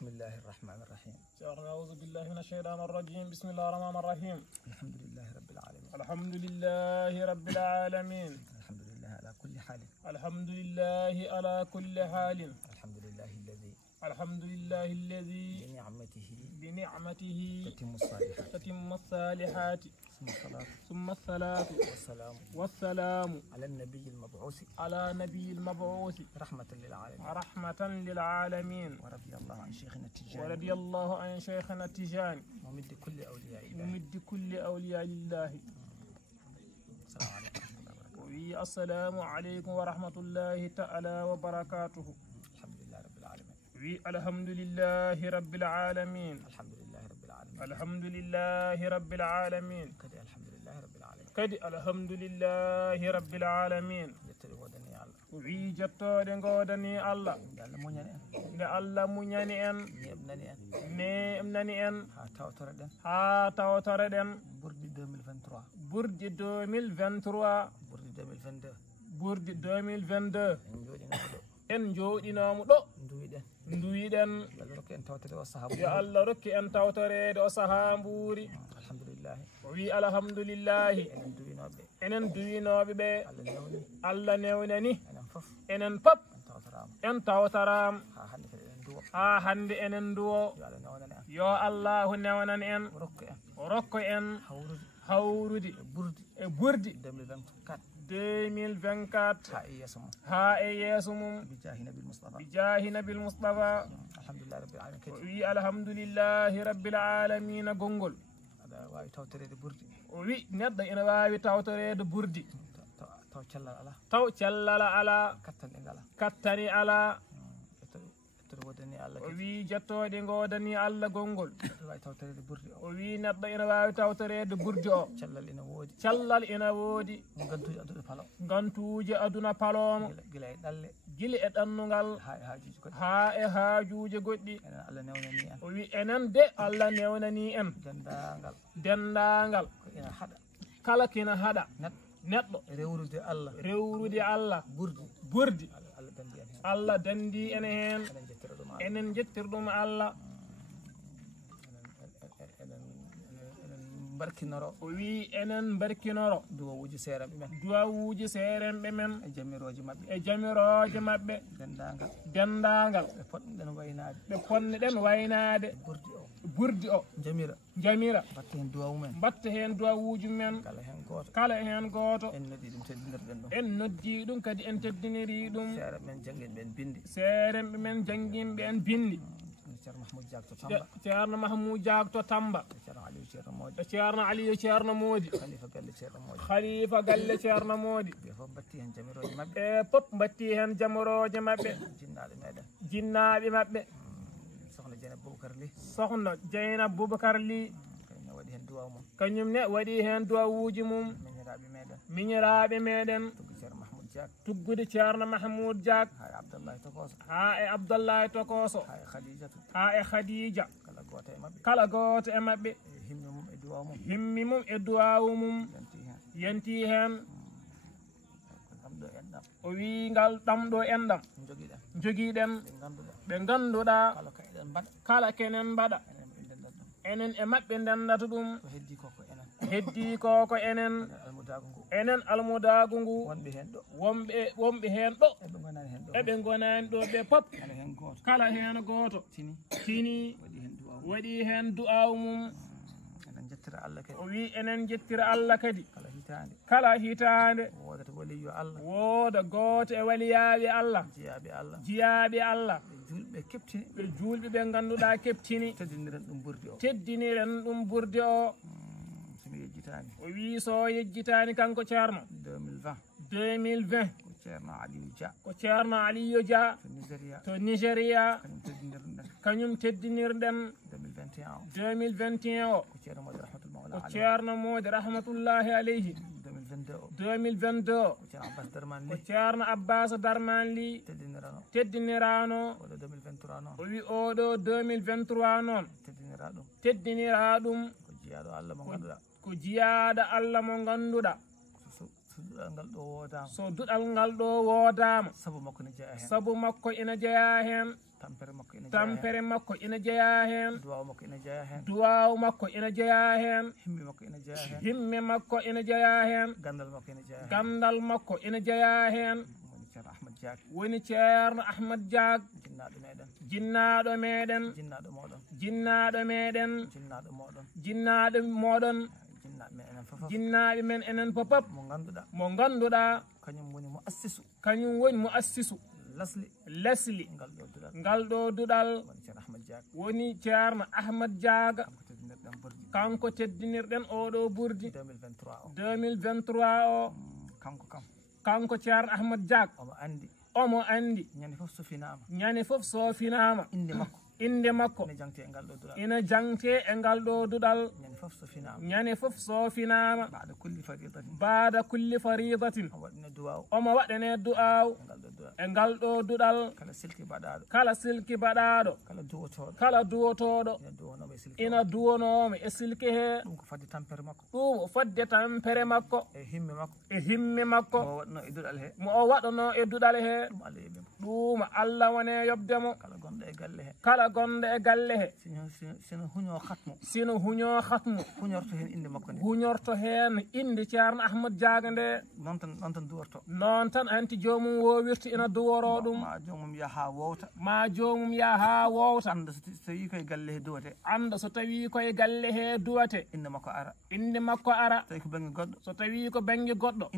بسم الله الرحمن الرحيم. أعوذ بالله من الشيطان الرجيم. بسم الله الرحمن الرحيم. الحمد لله رب العالمين. الحمد لله رب العالمين. الحمد لله على كل حال. الحمد لله على كل حال. الحمد لله الذي بنعمته تتم الصالحات ثم الصلاة والسلام على النبي المبعوث رحمة للعالمين ورضي الله عن شيخنا التجاني ممد كل أولياء الله. السلام عليكم ورحمة الله تعالى وبركاته. الحمد لله رب العالمين. الحمد لله رب العالمين. كدي الحمد لله رب العالمين. وي جتode godani Allah nde Allah muñani en neemnani en ha tawtore den burdi 2022 en jooɗinoomo ɗo nduwiɗen yo Allah rokki en tawtorede o sahaa mbuuri. O wi alhamdulillahi enen duwinooɓe ɓe Allah newnani enen pop en tawtoraam haa hannde enen nduwo. yo Allahu newnan en o rokko en hawrude e burdi 2024 ها ياسمم بجاه نبي المصطفى. الحمد لله رب العالمين غونغول وي ندى إنا واوي تawtorede burdi taw cellal ala kattani ala. o wi jettode godani Allah gongol. o wi neɗɗo ina wawi tawtorede burdi o cellal ina woodi gantuje aduna palomo gila e ɗannugal ha e haajuji goɗɗi. o wi enen de Allah newnani en dendagal kala kina haɗa neɗɗo rewrude Allah burdi Allah dandi en hen enen jettirɗum Allah. o wi enen barkinoro duwawuji seeremɓe men e jamiroje maɓɓe dendagal ɓe ponneɗen waynade burdi o jamira mbatta hen duwawuji men kala hen goto. en noddi ɗum kadi en teddiniri ɗum seeremɓe men janguinɓe en bindi. ceerno Mahmoud Diak to Tamba ceerno Aliou ceerno Modi khalifa galle ceerno Modi e pop batti hen jamoroje mabɓe jinnaɓe mabɓe. sokhna Dieynaba Boubacar Ly kañum ne waɗi hen duwawuji mum miñiraɓe meɗen tuggude ceerno Mahmoud Diak ha e Abdallahi Tokoso ha e Khadija kala goto e mabɓe himmi mum e duwawu mum yanti hen. o wi ngal ɗamɗo enɗam jogiɗen ɓe ganduɗa kala kenen mbaɗa enen e mabɓe ndendata ɗum heddi ko enen almudagu ngu wonɓe hen ɗo eɓe gonani ɗo ɓe pop kala hen goto tini waɗi hen du'aw mum. o wi enen jettira Allah kadi kala hitande wooda goto e waliyaɓe Allah jiyaɓe Allah ɓe julɓe ɓe ganduɗa keɓtini teddiniren ɗum burdi o. o wi so yejjitani kanko ceerno 2020 ko ceerno Aliou Dia to Nigéria kañum teddinirɗen 2021 o ko ceerno Modi rahmatullahi alayhi 2022 ko ceerno Abbas Darman Ly teddinirano. o wi oɗo 2023 noon teddinira ɗum ko jiyaɗo Allah mo ganduɗa duɗal ngal ɗo wodama so duɗal ngal ɗo wodama sabu makko ne jeeya hen sabu makko ina jeeya hen tampere makko ina jeeya hen tampere makko ina jeeya hen duwaw makko ina jeeya hen duwaw makko ina jeeya hen himmi makko ina jeeya hen himme makko ina jeeya hen gandal makko ina jeeya hen gandal makko ina jeeya hen woni ceerno woni ceerno ahmad ahmad diak diak jinnaɗo meɗen jinnaɗo meɗen jinnaɗo moɗon jinnaɗo meɗen jinnaɗo moɗon jinnaɗo moɗon jinnaɓe men enen fof jinnaɓe men enen fofoof mo ganduɗa kañum woni mo assisu kañum woni mo assisu lesli ngal ɗo duɗal woni ceerno ahmad diaga kanko teddinirɗen oɗo burdi 2023 o kanko ceerno ahmad diaga omo andi ñande foof sofinama inde makko ina jangte e ngal ɗo duɗal ñande foof sofinama baada kulli faridatin omo waɗane du'aw e ngal ɗo duɗal kala silki baɗaɗo kala duwotoɗo ina duwonomo e silki he ɗum o fodde tampere makko e himme makko mo o waɗano e duɗal he ɗum Allah wone yobdemo kala gonɗo e galle he sino huño khatmu huñorto hen inde ceerno ahmad diaga nde non tan anti jomum wowirta ina duworo ɗum ma jomum yaha wowta anda so tawi koye galle he duwate inde makko ara so tawi ko banggue goɗɗo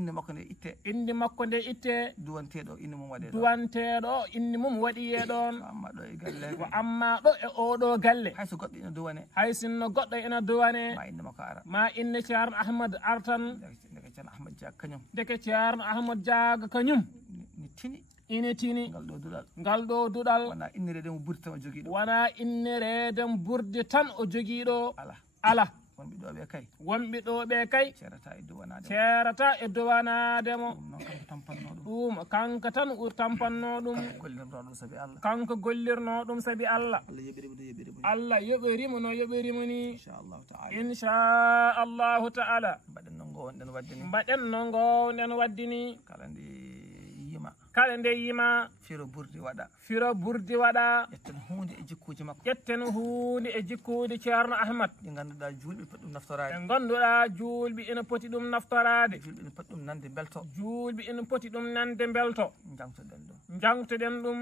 inde makko nde itte duwanteɗo inde mum waɗiye ɗon ko amma ɗo e oɗo galle hay sinno goɗɗo ina duwane ma inde ceerno ahmad artan deke ceerno ahmad diaga kañum ine tini ngal ɗo duɗal wona innereden burdi tan o joguiɗo ala wonɓe ɗo ɓe kay ceerata e duwanademo ɗum kanko tan tampanno ɗum kanko gollirno ɗum saabi Allah Allah yoɓirimo no yoɓirimo ni inchallahu taala mbaɗen no gowɗen waddini kala nde yima firo burdi waɗa ƴetten hunde e jikkuji ceerno ahmad ɗi ganduɗa julɓe poti ɗum naftorade julɓe ina poti ɗum naftorade julɓe ina poti ɗum nande belto jangtoɗen ɗum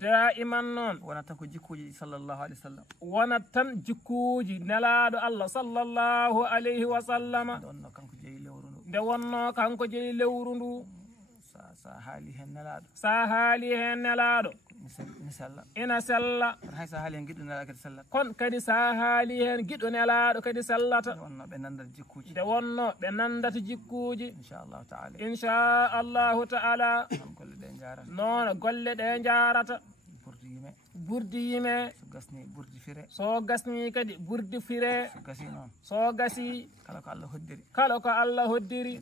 daiman noon wonat tan ko jikkuji sallllahu alayhi wa sallam wonat tan jikkuji nelaɗo Allah sallllahu alayhi wa sallama nde wonno kanko jeeyi lewru ndu sa haali hen nelaɗo ina sella kon kadi sa haali hen giɗo nelaɗo kadi sellata nde wonno ɓe nandata jikkuji inchallahu taala noon golle ɗe jarata burdi yime so gasni kadi burdi fire so gasi kala ko Allah hoddiri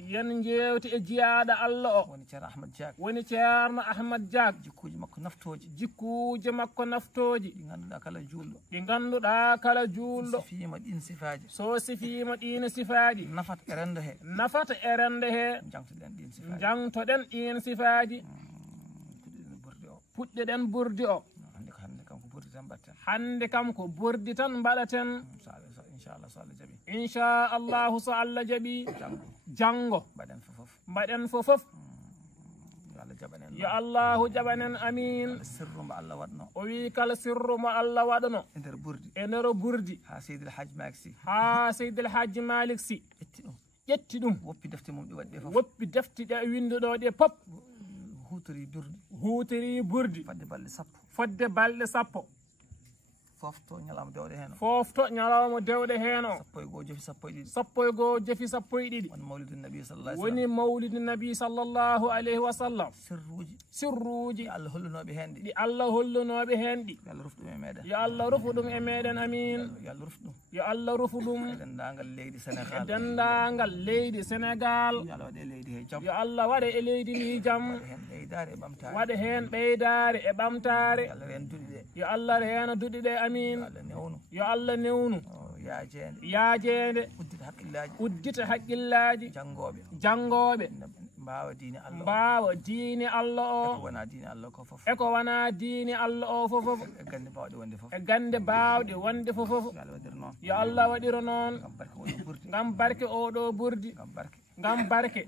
yen jewti e jiyaɗo Allah o woni ceerno ahmad diaga jikkuji makko naftoji ɗi ganduɗa kala julɗo so sifima ɗin sifaji nafata e rende he jangtoɗen ɗin sifaji puɗɗeɗen burdi o hande kam ko burdi tan mbaɗaten inchallahu so Allah jaaɓi janggo mbaɗen fofof yo Allahu jaɓanen amin o wi kala sirru mo Allah waɗano e nder burdi ha seydil hadji malik sy ƴetti ɗum woppi defte ɗe winduɗo ɗe pop hutiri burdi fodde balɗe sappo fofto ñalawma dewɗe hen o sappo e goo jeefi sappo e ɗiɗi woni mawlidu nabi sallllahu alayhi wa sallam sirruji ɗi Allah hollunoɓe hen ɗi yo Allah rufu ɗum e meɗen amin yo Allah rufu ɗum e dendagal leydi Sénégal yo Allah waɗe e leydi ndi jaam waɗa hen ɓeydare e ɓamtare yo Allah reena duɗi ɗe amin yo Allah newnu yaajende uddita haqqillaji jangoɓe mbawa diine Allah o eko wana diine Allah o fofof e gande bawɗe wonde fofof yo Allah waɗiro noon ngam barke oɗo burdi ngam barke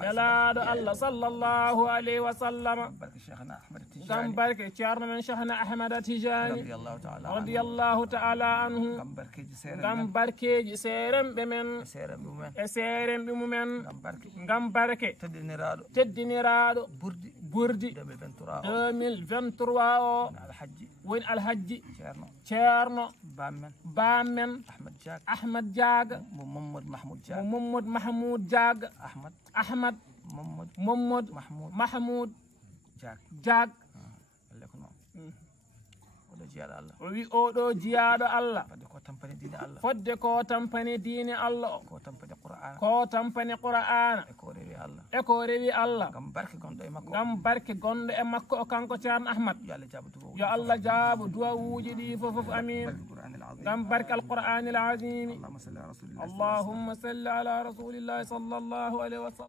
nelaɗo Allah sallallahu alayhi wa sallam ngam barke ceerno men Cheikhna Ahmada Tijani radiyallahu ta'ala anhu ngam barkeji seeremɓe men e seeremɓe mumen ngam barke teddiniraɗo burdi 2023 o woni alhaji ceerno bammen Ahmad Diaga Mamadou Mahmoud Diaga Ahmad Mamadou Mahmoud Diaga o wi oɗo jiyaɗo Allah fodde ko tampani diine Allah ko tampani Qur'ana e ko rewi Allah ngam barke gonɗo e makko o kanko ceerno Ahmad yo Allah jaabu duwawuji ɗi fofof amin ngam barke alqur'anil azim allahumma salli ala rasulillahi sallallahu alayhi wa sallam